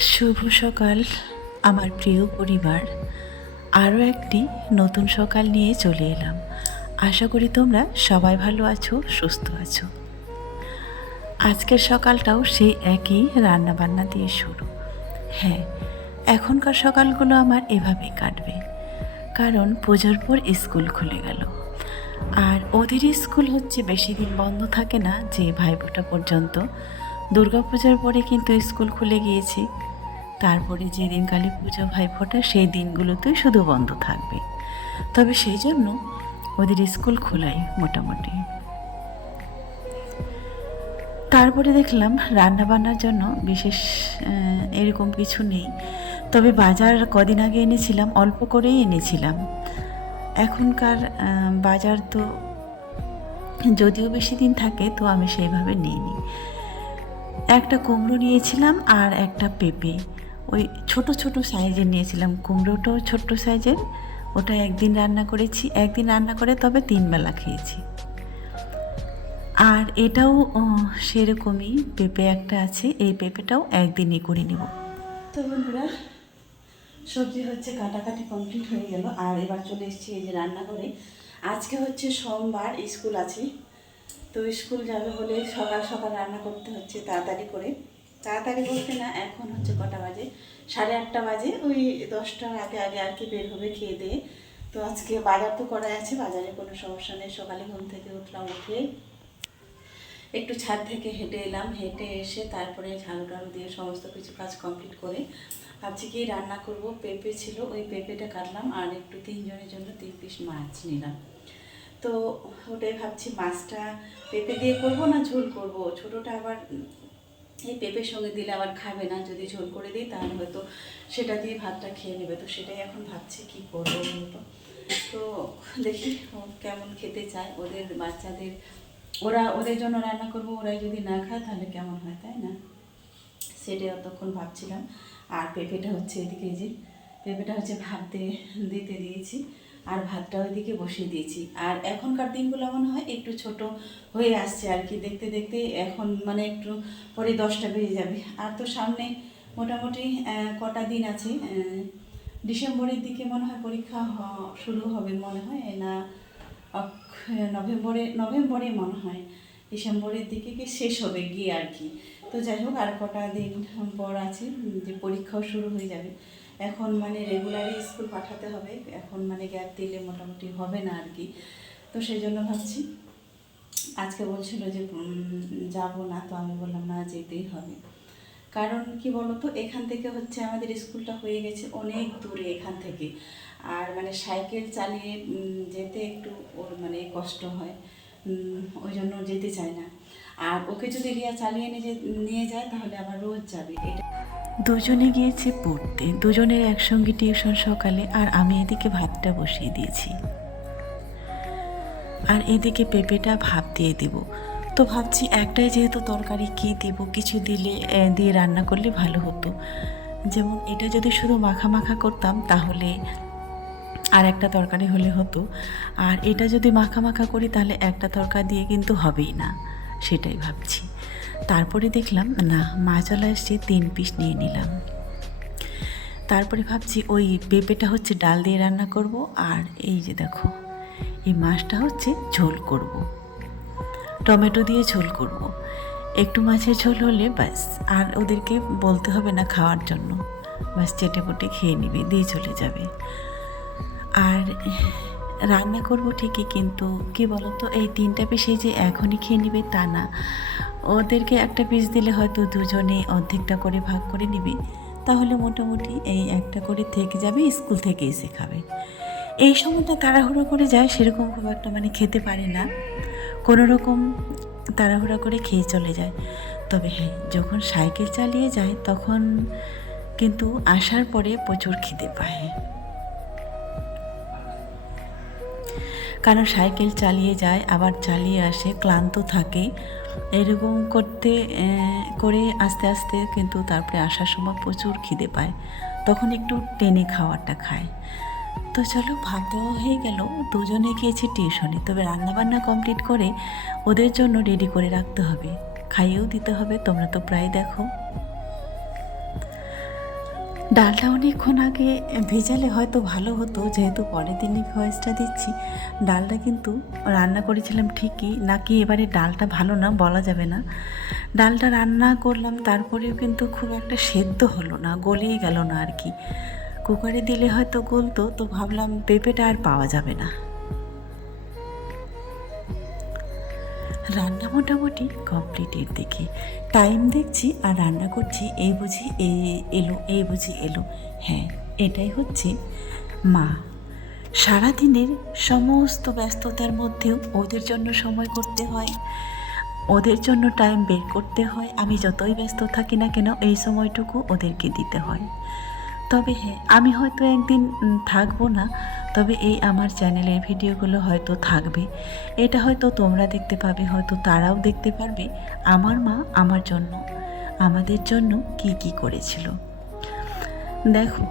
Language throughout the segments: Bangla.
শুভ সকাল, আমার প্রিয় পরিবার। আরও একটি নতুন সকাল নিয়ে চলে এলাম। আশা করি তোমরা সবাই ভালো আছো, সুস্থ আছো। আজকের সকালটাও সেই একই রান্নাবান্না দিয়ে শুরু। হ্যাঁ এখনকার সকালগুলো আমার এভাবেই কাটবে। কারণ পুজোর পর স্কুল খুলে গেল। আর ওদের স্কুল হচ্ছে বেশি দিন বন্ধ থাকে না যে ভাইফোঁটা পর্যন্ত। দুর্গাপূজার পরে কিন্তু স্কুল খুলে গিয়েছে। তারপরে যেদিন কালী পুজো ভাইফোঁটা সেই দিনগুলোতেই শুধু বন্ধ থাকবে। তবে সেই জন্য ওদের স্কুল খোলাই মোটামুটি। তারপরে দেখলাম রান্না বান্নার জন্য বিশেষ এরকম কিছু নেই। তবে বাজার কদিন আগে এনেছিলাম, অল্প করেই এনেছিলাম। এখনকার বাজার তো যদিও বেশি দিন থাকে, তো আমি সেইভাবে নিইনি। একটা কুমড়ো নিয়েছিলাম আর একটা পেঁপে। ওই ছোট ছোট সাইজের নিয়েছিলাম। কুমড়োটাও ছোট্ট সাইজের। ওটা একদিন রান্না করেছি, একদিন রান্না করে তবে তিন বেলা খেয়েছি। আর এটাও সেরকমই পেঁপে একটা আছে। এই পেঁপেটাও একদিনই করে নিব। তো বন্ধুরা, সবজি হচ্ছে কাটাকাটি কমপ্লিট হয়ে গেল। আর এবার চলে এসেছি এই যে রান্না করে আজকে হচ্ছে সোমবার, স্কুল আছে। তো স্কুল যাবে বলে সকাল সকাল রান্না করতে হচ্ছে তাড়াতাড়ি করে। তাড়াতাড়ি বলতে না, এখন হচ্ছে কটা বাজে? সাড়ে আটটা বাজে, ওই দশটার আগে আগে আর কি বের হবে খেয়ে দিয়ে। তো আজকে বাজার তো করা আছে, বাজারে কোনো সমস্যা নেই, সকালে ঘুম থেকে উঠলাম, উঠে একটু ছাদ থেকে হেঁটে এলাম, হেঁটে এসে তারপরে ঝাড়ু টাড়ু দিয়ে সমস্ত কিছু কাজ কমপ্লিট করে ভাবছি কি রান্না করব, পেঁপে ছিল, ওই পেঁপেটা কাটলাম আর একটু তিনজনের জন্য তিন পিস মাছ নিলাম। তো ওটাই ভাবছি মাছটা পেঁপে দিয়ে করব না ঝোল করব? ছোটোটা আবার এই পেঁপের সঙ্গে দিলে আবার খাবে না, যদি ঝোল করে দিই তাহলে হয়তো সেটা দিয়ে ভাতটা খেয়ে নেবে। তো সেটাই এখন ভাবছি কি করব মূলত তো দেখি কেমন খেতে চায়। ওদের বাচ্চাদের, ওরা, ওদের জন্য রান্না করব, ওরাই যদি না খায় তাহলে কেমন হয়, তাই না? সেটাই অতক্ষণ ভাবছিলাম। আর পেঁপেটা হচ্ছে এদিকে যে, পেঁপেটা হচ্ছে ভাত দিতে দিয়েছি। আর ভাতটা ওইদিকে বসিয়ে দিয়েছি। আর এখনকার দিনগুলো মনে হয় একটু ছোট হয়ে আসছে আর কি। দেখতে দেখতে এখন মানে একটু পরে দশটা বেজে যাবে। আর তো সামনে মোটামুটি কটা দিন আছে ডিসেম্বরের দিকে মনে হয় পরীক্ষা শুরু হবে মনে হয়। না নভেম্বরে নভেম্বরে মনে হয়। ডিসেম্বরের দিকে কি শেষ হবে গিয়ে আর কি। তো যাই হোক, আর কটা দিন পর আছে যে পরীক্ষাও শুরু হয়ে যাবে। এখন মানে রেগুলারই স্কুল পাঠাতে হবে। এখন মানে গ্যাপ দিলে মোটামুটি হবে না আর কি। তো সেই জন্য ভাবছি, আজকে বলছিল যে যাব না, তো আমি বললাম না, যেতেই হবে। কারণ কি বলতো, এখান থেকে হচ্ছে আমাদের স্কুলটা হয়ে গেছে অনেক দূরে এখান থেকে। আর মানে সাইকেল চালিয়ে যেতে একটু ওর মানে কষ্ট হয়। ওই জন্য যেতে চায় না। আর ওকে যদি রিয়া চালিয়ে নিয়ে যায়, তাহলে আবার রোজ যাবে। এটা দুজনে গিয়েছে পড়তে। দুজনের একসঙ্গে টিউশন সকালে, আর আমি এদিকে ভাতটা বসিয়ে দিয়েছি। আর এদিকে পেঁপেটা ভাপ দিয়ে দেব। তো ভাবছি একটাই যেহেতু তরকারি, কি দেব? কিছু দিলে দিয়ে রান্না করলে ভালো হতো। যেমন এটা যদি শুধু মাখা মাখা করতাম, তাহলে আর একটা তরকারি হলে হতো। আর এটা যদি মাখা মাখা করি, তাহলে একটা তরকারি দিয়ে কিন্তু হবেই না। সেটাই ভাবছি। তারপরে দেখলাম, না, মাছওয়ালা এসছে তিন পিস নিয়ে নিলাম। তারপরে ভাবছি ওই পেঁপেটা হচ্ছে ডাল দিয়ে রান্না করব, আর এই যে দেখো, এই মাছটা হচ্ছে ঝোল করব। টমেটো দিয়ে ঝোল করব। একটু মাছের ঝোল হলে ব্যাস, আর ওদেরকে বলতে হবে না খাওয়ার জন্য। ব্যাস চেটে পুটে খেয়ে নিবে, দিয়ে চলে যাবে। আর রান্না করব ঠিকই, কিন্তু কি বলতো, এই তিনটা পিসে যে এখনই খেয়ে নিবে তা না। ওদেরকে একটা পিস দিলে হয়তো দুজনে অর্ধেকটা করে ভাগ করে নিবে। তাহলে মোটামুটি এই একটা করে থেকে যাবে স্কুল থেকেই শেখাবে। এই সময়টা তাড়াহুড়ো করে যায়, সেরকম খুব একটা মানে খেতে পারে না। কোনো রকম তাড়াহুড়া করে খেয়ে চলে যায়। তবে হ্যাঁ যখন সাইকেল চালিয়ে যায়, তখন কিন্তু আসার পরে প্রচুর খিদে পায়। কারণ সাইকেল চালিয়ে যায়, আবার চালিয়ে আসে, ক্লান্ত থাকে। এরকম করতে করে আস্তে আস্তে কিন্তু তারপরে আসার সময় প্রচুর খিদে পায়। তখন একটু টেনে খাওয়ারটা খায়। তো চলো, ভাত দেওয়া হয়ে গেল। দুজনে গিয়েছি টিউশনে। তবে রান্নাবান্না কমপ্লিট করে ওদের জন্য রেডি করে রাখতে হবে। খাইয়েও দিতে হবে। তোমরা তো প্রায় দেখো। ডালটা অনেকক্ষণ আগে ভেজালে হয়তো ভালো হতো, যেহেতু পরের দিনে ভয়েসটা দিচ্ছি। ডালটা কিন্তু রান্না করেছিলাম ঠিকই, নাকি এবারে ডালটা ভালো না বলা যাবে না। ডালটা রান্না করলাম, তারপরেও কিন্তু খুব একটা সেদ্ধ হলো না, গলিয়ে গেল না আর কি। কুকারে দিলে হয়তো গলতো, তো ভাবলাম পেঁপেটা আর পাওয়া যাবে না। রান্না মোটামুটি কমপ্লিটের দিকে। টাইম দেখছি আর রান্না করছি, এই বুঝি এ, এলো, এই বুঝি এলো। হ্যাঁ এটাই হচ্ছে মা। সারাদিনের সমস্ত ব্যস্ততার মধ্যেও ওদের জন্য সময় করতে হয়। ওদের জন্য টাইম বের করতে হয়। আমি যতই ব্যস্ত থাকি না কেন, এই সময়টুকু ওদেরকে দিতে হয়। তবে হ্যাঁ আমি হয়তো একদিন থাকব না। তবে এই আমার চ্যানেলের ভিডিওগুলো হয়তো থাকবে। এটা হয়তো তোমরা দেখতে পাবে, হয়তো তারাও দেখতে পারবে আমার মা আমার জন্য, আমাদের জন্য কি কি করেছিল। দেখো,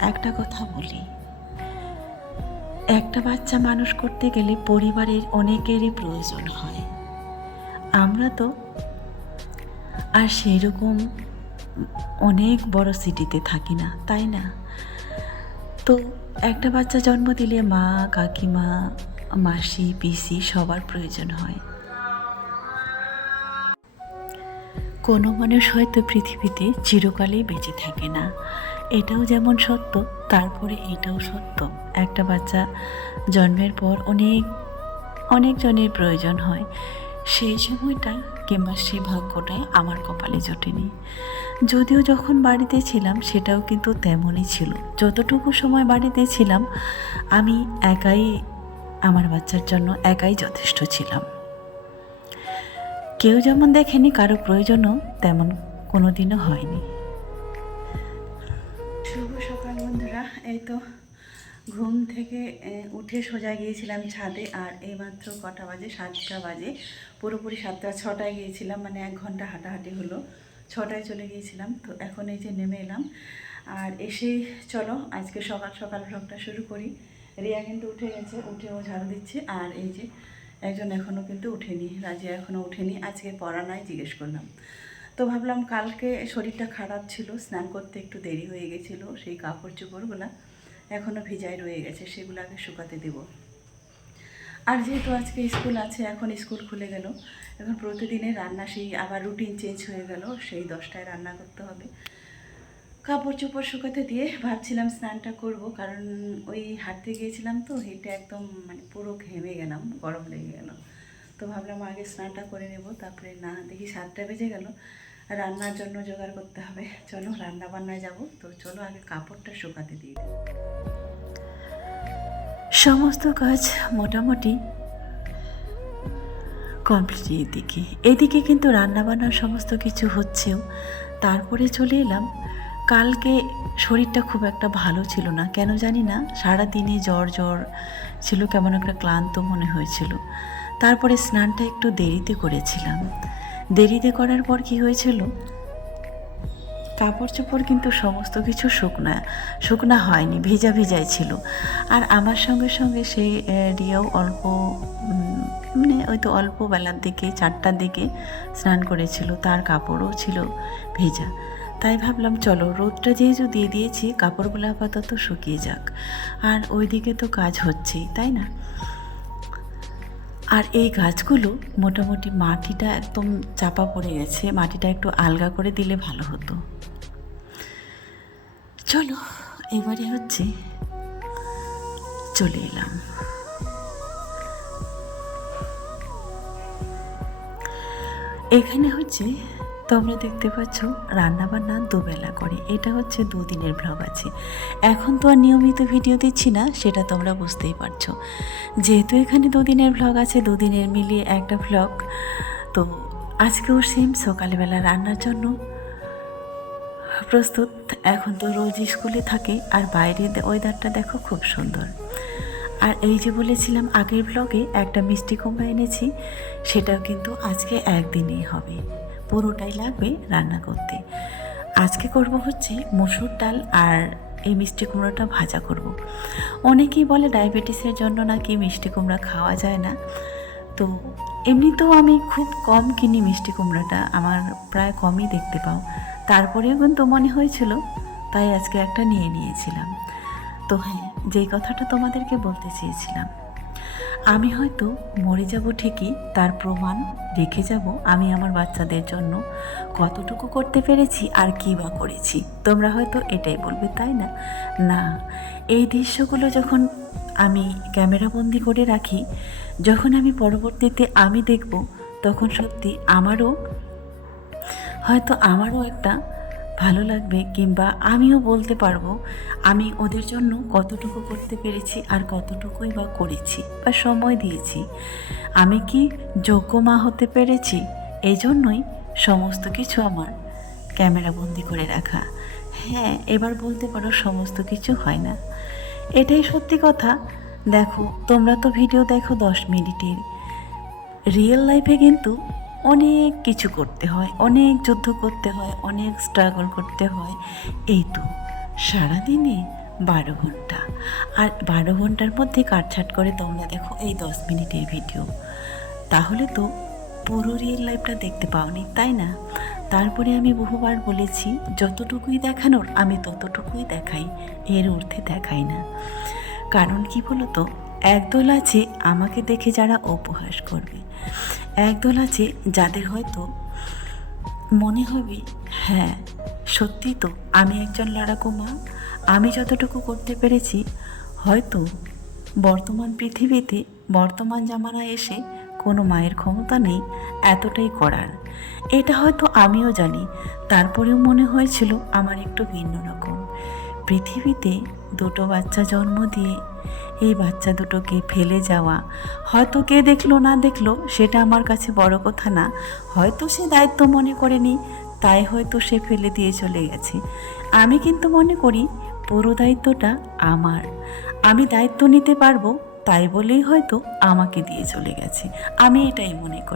একটা কথা বলি। একটা বাচ্চা মানুষ করতে গেলে পরিবারের অনেকেরই প্রয়োজন হয়। আমরা তো আর সেরকম অনেক বড় সিটিতে থাকি না, তাই না? তো একটা বাচ্চা জন্ম দিলে মা, কাকিমা, মাসি, পিসি সবার প্রয়োজন হয়। কোনো মানুষ হয়তো পৃথিবীতে চিরকালেই বেঁচে থাকে না। এটাও যেমন সত্য, তারপরে এটাও সত্য। একটা বাচ্চা জন্মের পর অনেক অনেকজনের প্রয়োজন হয়। সেই সময়টা কিংবা সেই ভাগ্যটাই আমার কপালে জোটেনি। যদিও যখন বাড়িতে ছিলাম, সেটাও কিন্তু তেমনই ছিল। যতটুকু সময় বাড়িতে ছিলাম, আমি একাই, আমার বাচ্চার জন্য একাই যথেষ্ট ছিলাম। কেউ যেমন দেখেনি, কারও প্রয়োজনও তেমন কোনো দিনও হয়নি। শুভ সকাল বন্ধুরা। এই তো ঘুম থেকে উঠে সোজা গিয়েছিলাম ছাদে, আর এইমাত্র কটা বাজে? সাতটা বাজে। পুরোপুরি সাতটা, ছটায় গিয়েছিলাম মানে এক ঘণ্টা হাঁটাহাঁটি হলো। ছটায় চলে গিয়েছিলাম, তো এখন এই যে নেমে এলাম। আর এসে চলো, আজকে সকাল সকাল ভ্লগটা শুরু করি। রিয়া কিন্তু উঠে গেছে, উঠে ও ঝাড়ু দিচ্ছে। আর এই যে একজন এখনও কিন্তু উঠেনি, রাজিয়া এখনও উঠেনি, আজকে পড়া নাই জিজ্ঞেস করলাম। তো ভাবলাম কালকে শরীরটা খারাপ ছিল, স্নান করতে একটু দেরি হয়ে গেছিল, সেই কাপড় চোপড়গুলো এখনও ভিজাই রয়ে গেছে, সেগুলো আগে শুকাতে দেবো। আর যেহেতু আজকে স্কুল আছে, এখন স্কুল খুলে গেল। এখন প্রতিদিনের রান্না সেই আবার রুটিন চেঞ্জ হয়ে গেল, সেই দশটায় রান্না করতে হবে। কাপড় চোপড় শুকাতে দিয়ে ভাবছিলাম স্নানটা করব, কারণ ওই হাঁটতে গিয়েছিলাম তো, হেঁটে একদম মানে পুরো ঘেমে গেলাম, গরম লেগে গেল। তো ভাবলাম আগে স্নানটা করে নেব, তারপরে না, দেখি সাতটা বেজে গেল, রান্নার জন্য জোগাড় করতে হবে। চলো রান্না বান্নায় যাব, তো চলো আগে কাপড়টা শুকাতে দিয়ে দিই। সমস্ত কাজ মোটামুটি কমপ্লিট এদিকে এদিকে কিন্তু রান্নাবান্নার সমস্ত কিছু হচ্ছেও। তারপরে চলে এলাম। কালকে শরীরটা খুব একটা ভালো ছিল না। কেন জানি না সারা দিনই জ্বর জ্বর ছিল, কেমন একটা ক্লান্ত মনে হয়েছিল। তারপরে স্নানটা একটু দেরিতে করেছিলাম। দেরিতে করার পর কি হয়েছিল কাপড় চোপড় কিন্তু সমস্ত কিছু শুকনা শুকনা হয়নি, ভেজা ভেজাই ছিল। আর আমার সঙ্গে সঙ্গে সেই রিয়াও অল্প মানে ওই তো অল্প বেলার দিকে, চারটার দিকে স্নান করেছিল, তার কাপড়ও ছিল ভেজা। তাই ভাবলাম, চলো রোদটা যেহেতু দিয়ে দিয়েছি, কাপড়গুলো আপাতত শুকিয়ে যাক। আর ওইদিকে তো কাজ হচ্ছেই, তাই না? আর এই গাছগুলো মোটামুটি মাটিটা একদম চাপা পড়ে গেছে, মাটিটা একটু আলগা করে দিলে ভালো হতো। চলো, এবারে হচ্ছে চলে এলাম। এখানে হচ্ছে তোমরা দেখতে পাচ্ছ রান্না বান্না দুবেলা করে। এটা হচ্ছে দুদিনের ব্লগ আছে। এখন তো আর নিয়মিত ভিডিও দিচ্ছি না, সেটা তোমরা বুঝতেই পারছ। যেহেতু এখানে দুদিনের ব্লগ আছে, দুদিনের মিলিয়ে একটা ব্লগ তো আজকেও সেম সকালবেলা রান্নার জন্য প্রস্তুত, এখন তো রোজ স্কুলে থাকে আর বাইরের ওয়েদারটা দেখো খুব সুন্দর। আর এই যে বলেছিলাম আগের ব্লগে একটা মিষ্টি কুমড়া এনেছি, সেটাও কিন্তু আজকে একদিনেই হবে। পুরোটাই লাগবে রান্না করতে। আজকে করব হচ্ছে মসুর ডাল আর এই মিষ্টি কুমড়োটা ভাজা করব। অনেকেই বলে ডায়াবেটিসের জন্য নাকি মিষ্টি কুমড়া খাওয়া যায় না। তো এমনিতেও আমি খুব কম কিনি মিষ্টি কুমড়াটা, আমার প্রায় কমই দেখতে পাও। তারপরেও কিন্তু মনে হয়েছিল, তাই আজকে একটা নিয়ে নিয়েছিলাম। তো হ্যাঁ যেই কথাটা তোমাদেরকে বলতে চেয়েছিলাম, আমি হয়তো মরে যাব ঠিকই, তার প্রমাণ রেখে যাব আমি আমার বাচ্চাদের জন্য কতটুকু করতে পেরেছি আর কী বা করেছি। তোমরা হয়তো এটাই বলবে, তাই না? না, এই দৃশ্যগুলো যখন আমি ক্যামেরাবন্দি করে রাখি, যখন আমি পরবর্তীতে আমি দেখব, তখন সত্যি আমারও হয়তো আমারও একটা ভালো লাগবে কিংবা আমিও বলতে পারব, আমি ওদের জন্য কতটুকু করতে পেরেছি আর কতটুকুই বা করেছি বা সময় দিয়েছি। আমি কি যোগ্য মা হতে পেরেছি? এই জন্যই সমস্ত কিছু আমার ক্যামেরা বন্দি করে রাখা। হ্যাঁ এবার বলতে পারো সমস্ত কিছু হয় না। এটাই সত্যি কথা। দেখো, তোমরা তো ভিডিও দেখো দশ মিনিটের। রিয়েল লাইফে কিন্তু অনেক কিছু করতে হয়, অনেক যুদ্ধ করতে হয়, অনেক স্ট্রাগল করতে হয়। এই তো সারাদিনে বারো ঘণ্টা। আর বারো ঘণ্টার মধ্যে কাটছাট করে তোমরা দেখো এই দশ মিনিটের ভিডিও তাহলে তো পুরো রিয়েল লাইফটা দেখতে পাওনি, তাই না? তারপরে আমি বহুবার বলেছি, যতটুকুই দেখানোর, আমি ততটুকুই দেখাই, এর ঊর্ধ্বে দেখাই না। কারণ কি বলতো, একদল আছে, আমাকে দেখে যারা উপহাস করবে। একদল আছে যাদের হয়তো মনে হবে হ্যাঁ সত্যি তো আমি একজন লড়াকু মা। আমি যতটুকু করতে পেরেছি, হয়তো বর্তমান পৃথিবীতে বর্তমান জামানায় এসে কোনো মায়ের ক্ষমতা নেই এতটাই করার। এটা হয়তো আমিও জানি, তারপরেও মনে হয়েছিল আমার একটু ভিন্ন রকম। পৃথিবীতে দুটো বাচ্চা জন্ম দিয়ে এই বাচ্চা দুটোকে ফেলে যাওয়া। হয়তো কে দেখল, না দেখল, সেটা আমার কাছে বড় কথা না। হয়তো সে দায়িত্ব মনে করেনি, তাই হয়তো সে ফেলে দিয়ে চলে গেছে। আমি কিন্তু মনে করি, পুরো দায়িত্বটা আমার। আমি দায়িত্ব নিতে পারব, তাই বলেই হয়তো আমাকে দিয়ে চলে গেছে। আমি এটাই মনে করি।